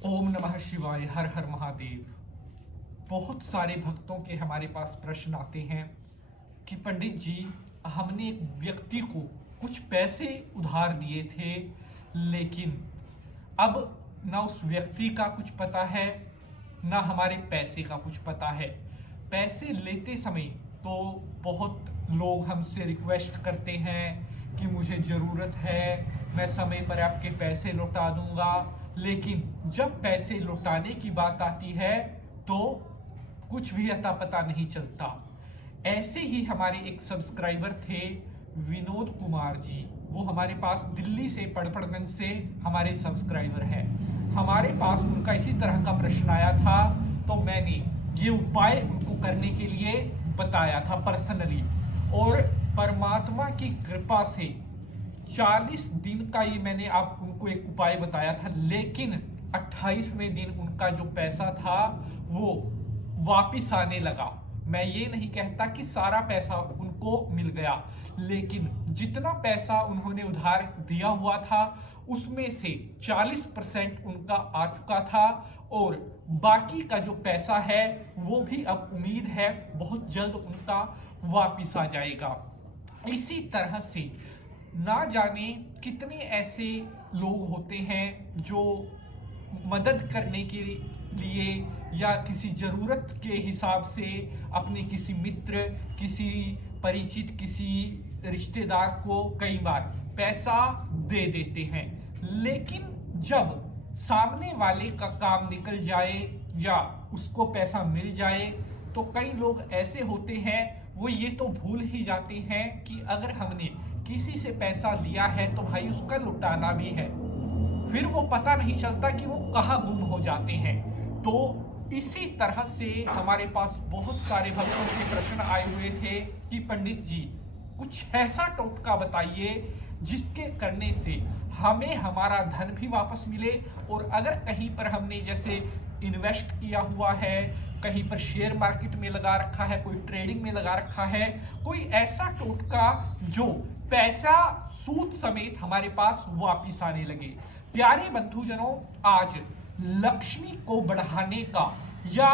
ओम नमः शिवाय। हर हर महादेव। बहुत सारे भक्तों के हमारे पास प्रश्न आते हैं कि पंडित जी, हमने एक व्यक्ति को कुछ पैसे उधार दिए थे, लेकिन अब ना उस व्यक्ति का कुछ पता है, ना हमारे पैसे का कुछ पता है। पैसे लेते समय तो बहुत लोग हमसे रिक्वेस्ट करते हैं कि मुझे ज़रूरत है, मैं समय पर आपके पैसे लौटा दूंगा, लेकिन जब पैसे लौटाने की बात आती है तो कुछ भी अता पता नहीं चलता। ऐसे ही हमारे एक सब्सक्राइबर थे, विनोद कुमार जी। वो हमारे पास दिल्ली से, पड़पड़गंज से हमारे सब्सक्राइबर हैं। हमारे पास उनका इसी तरह का प्रश्न आया था, तो मैंने ये उपाय उनको करने के लिए बताया था पर्सनली, और परमात्मा की कृपा से 40 दिन का ये मैंने आप उनको एक उपाय बताया था, लेकिन 28वें दिन उनका जो पैसा था वो वापिस आने लगा। मैं ये नहीं कहता कि सारा पैसा उनको मिल गया, लेकिन जितना पैसा उन्होंने उधार दिया हुआ था उसमें से 40% उनका आ चुका था, और बाकी का जो पैसा है वो भी अब उम्मीद है बहुत जल्द उनका वापिस आ जाएगा। इसी तरह से ना जाने कितने ऐसे लोग होते हैं जो मदद करने के लिए या किसी ज़रूरत के हिसाब से अपने किसी मित्र, किसी परिचित, किसी रिश्तेदार को कई बार पैसा दे देते हैं, लेकिन जब सामने वाले का काम निकल जाए या उसको पैसा मिल जाए तो कई लोग ऐसे होते हैं, वो ये तो भूल ही जाते हैं कि अगर हमने किसी से पैसा लिया है तो भाई उसका लुटाना भी है। फिर वो पता नहीं चलता कि वो कहाँ गुम हो जाते हैं। तो इसी तरह से हमारे पास बहुत सारे भक्तों के प्रश्न आए हुए थे कि पंडित जी, कुछ ऐसा टोटका बताइए जिसके करने से हमें हमारा धन भी वापस मिले, और अगर कहीं पर हमने जैसे इन्वेस्ट किया हुआ है, कहीं पर शेयर मार्केट में लगा रखा है, कोई ट्रेडिंग में लगा रखा है, कोई ऐसा टोटका जो पैसा सूद समेत हमारे पास वापिस आने लगे। प्यारे बंधुजनों, आज लक्ष्मी को बढ़ाने का या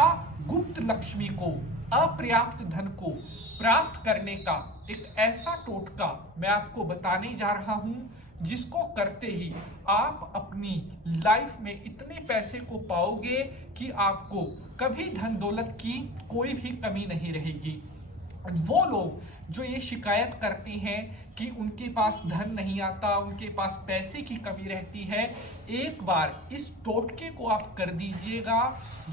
गुप्त लक्ष्मी को, अपर्याप्त धन को प्राप्त करने का एक ऐसा टोटका मैं आपको बताने जा रहा हूं, जिसको करते ही आप अपनी लाइफ में इतने पैसे को पाओगे कि आपको कभी धन दौलत की कोई भी कमी नहीं रहेगी। वो लोग जो ये शिकायत करते हैं कि उनके पास धन नहीं आता, उनके पास पैसे की कमी रहती है, एक बार इस टोटके को आप कर दीजिएगा।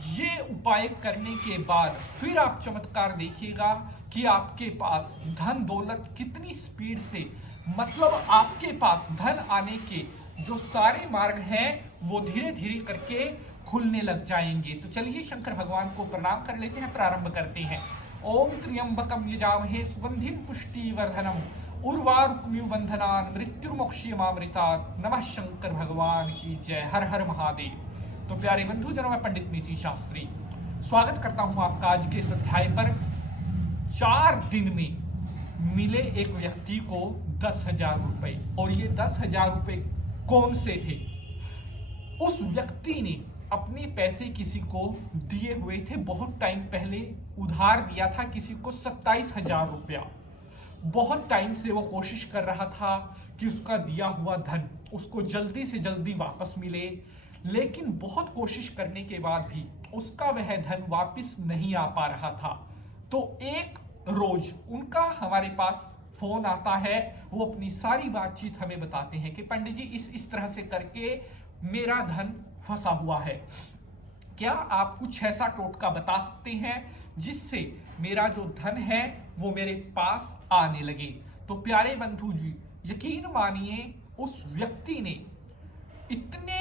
ये उपाय करने के बाद फिर आप चमत्कार देखिएगा कि आपके पास धन दौलत कितनी स्पीड से, मतलब आपके पास धन आने के जो सारे मार्ग हैं वो धीरे धीरे करके खुलने लग जाएंगे। तो चलिए शंकर भगवान को प्रणाम कर लेते हैं, प्रारंभ करते हैं। ओम त्र्यंबकम यजामहे सुगंधिम पुष्टिवर्धनम उर्वारुकमिव बंधनान मृत्युर्मोक्षयमामृतात्। नमः शंकर भगवान की जय। हर हर महादेव। तो प्यारे बंधुजनों, मैं पंडित नीति शास्त्री स्वागत करता हूं आपका आज के इस अध्याय पर। 4 दिन में मिले एक व्यक्ति को 10,000 रुपए, और ये 10,000 रुपए कौन से थे? उस व्यक्ति ने अपने पैसे किसी को दिए हुए थे, बहुत टाइम पहले उधार दिया था किसी को 27,000 रुपया। बहुत टाइम से वो कोशिश कर रहा था कि उसका दिया हुआ धन उसको जल्दी से जल्दी वापस मिले, लेकिन बहुत कोशिश करने के बाद भी उसका वह धन वापस नहीं आ पा रहा था। तो एक रोज उनका हमारे पास फोन आता है, वो अपनी सारी बातचीत हमें बताते हैं कि पंडित जी, इस तरह से करके मेरा धन फंसा हुआ है, क्या आप कुछ ऐसा टोटका बता सकते हैं जिससे मेरा जो धन है वो मेरे पास आने लगे? तो प्यारे बंधु जी, यकीन मानिए, उस व्यक्ति ने इतने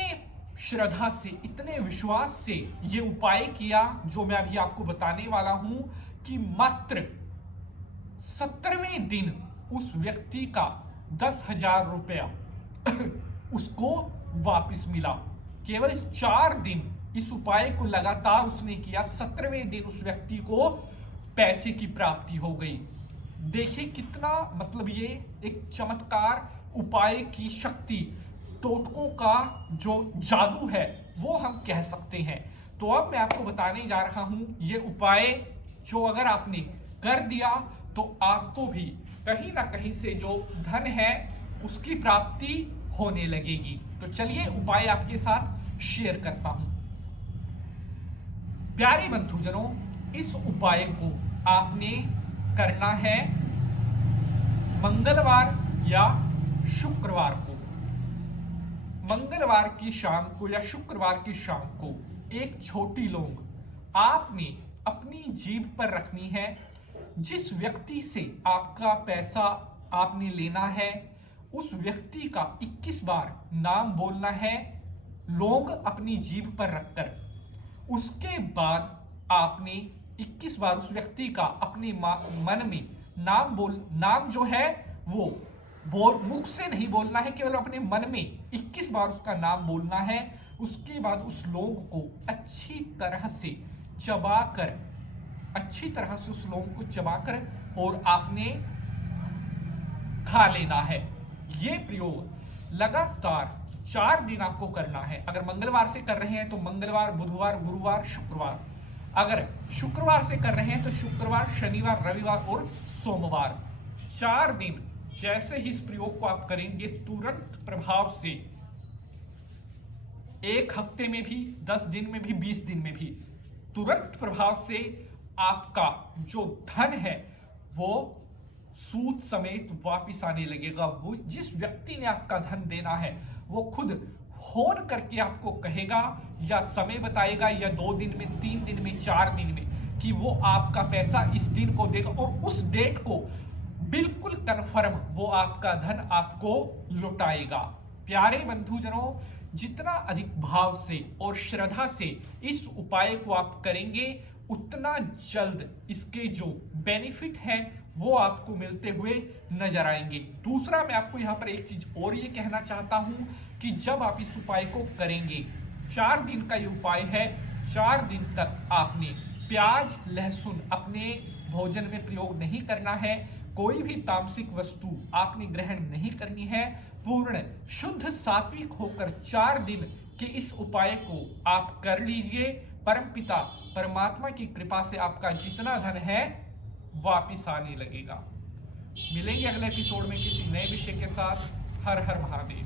श्रद्धा से, इतने विश्वास से ये उपाय किया जो मैं अभी आपको बताने वाला हूं, कि मात्र 17वें दिन उस व्यक्ति का 10,000 रुपया उसको वापस मिला। केवल 4 दिन इस उपाय को लगातार उसने किया, 17वें दिन उस व्यक्ति को पैसे की प्राप्ति हो गई। देखिए कितना, मतलब ये एक चमत्कार, उपाय की शक्ति टोटकों का जो जादू है वो हम कह सकते हैं। तो अब मैं आपको बताने जा रहा हूं ये उपाय, जो अगर आपने कर दिया तो आपको भी कहीं ना कहीं से जो धन है उसकी प्राप्ति होने लगेगी। तो चलिए उपाय आपके साथ शेयर करता हूं। प्यारे बंधुजनों, इस उपाय को आपने करना है मंगलवार या शुक्रवार को। मंगलवार की शाम को या शुक्रवार की शाम को एक छोटी लौंग आपने अपनी जीभ पर रखनी है। जिस व्यक्ति से आपका पैसा आपने लेना है उस व्यक्ति का 21 बार नाम बोलना है, लौंग अपनी जीभ पर रखकर। उसके बाद आपने 21 बार उस व्यक्ति का अपने मन में नाम जो है वो मुख से नहीं बोलना है, केवल अपने मन में 21 बार उसका नाम बोलना है। उसके बाद उस लौंग को अच्छी तरह से उस लौंग को चबाकर और आपने खा लेना है। ये प्रयोग लगातार 4 दिन आपको करना है। अगर मंगलवार से कर रहे हैं तो मंगलवार, बुधवार, गुरुवार, शुक्रवार। अगर शुक्रवार से कर रहे हैं तो शुक्रवार, शनिवार, रविवार और सोमवार। 4 दिन जैसे ही इस प्रयोग को आप करेंगे तुरंत प्रभाव से 1 हफ्ते में भी, 10 दिन में भी, 20 दिन में भी तुरंत प्रभाव से आपका जो धन है वो सूद समेत वापिस आने लगेगा। वो जिस व्यक्ति ने आपका धन देना है वो खुद फोन करके आपको कहेगा या समय बताएगा, या 2 दिन में, 3 दिन में, 4 दिन में, कि वो आपका पैसा इस दिन को देगा और उस डेट को बिल्कुल कन्फर्म वो आपका धन आपको लौटाएगा। प्यारे बंधुजनों, जितना अधिक भाव से और श्रद्धा से इस उपाय को आप करेंगे उतना जल्द इसके जो बेनिफिट हैं वो आपको मिलते हुए नजर आएंगे। दूसरा, मैं आपको यहाँ पर एक चीज और ये कहना चाहता हूं कि जब आप इस उपाय को करेंगे, 4 दिन का ये उपाय है, 4 दिन तक आपने प्याज, लहसुन अपने भोजन में प्रयोग नहीं करना है। कोई भी तामसिक वस्तु आपने ग्रहण नहीं करनी है। पूर्ण शुद्ध सात्विक होकर 4 दिन के इस उपाय को आप कर लीजिए। परमपिता परमात्मा की कृपा से आपका जितना धन है वापिस आने लगेगा। मिलेंगे अगले एपिसोड में किसी नए विषय के साथ। हर हर महादेव।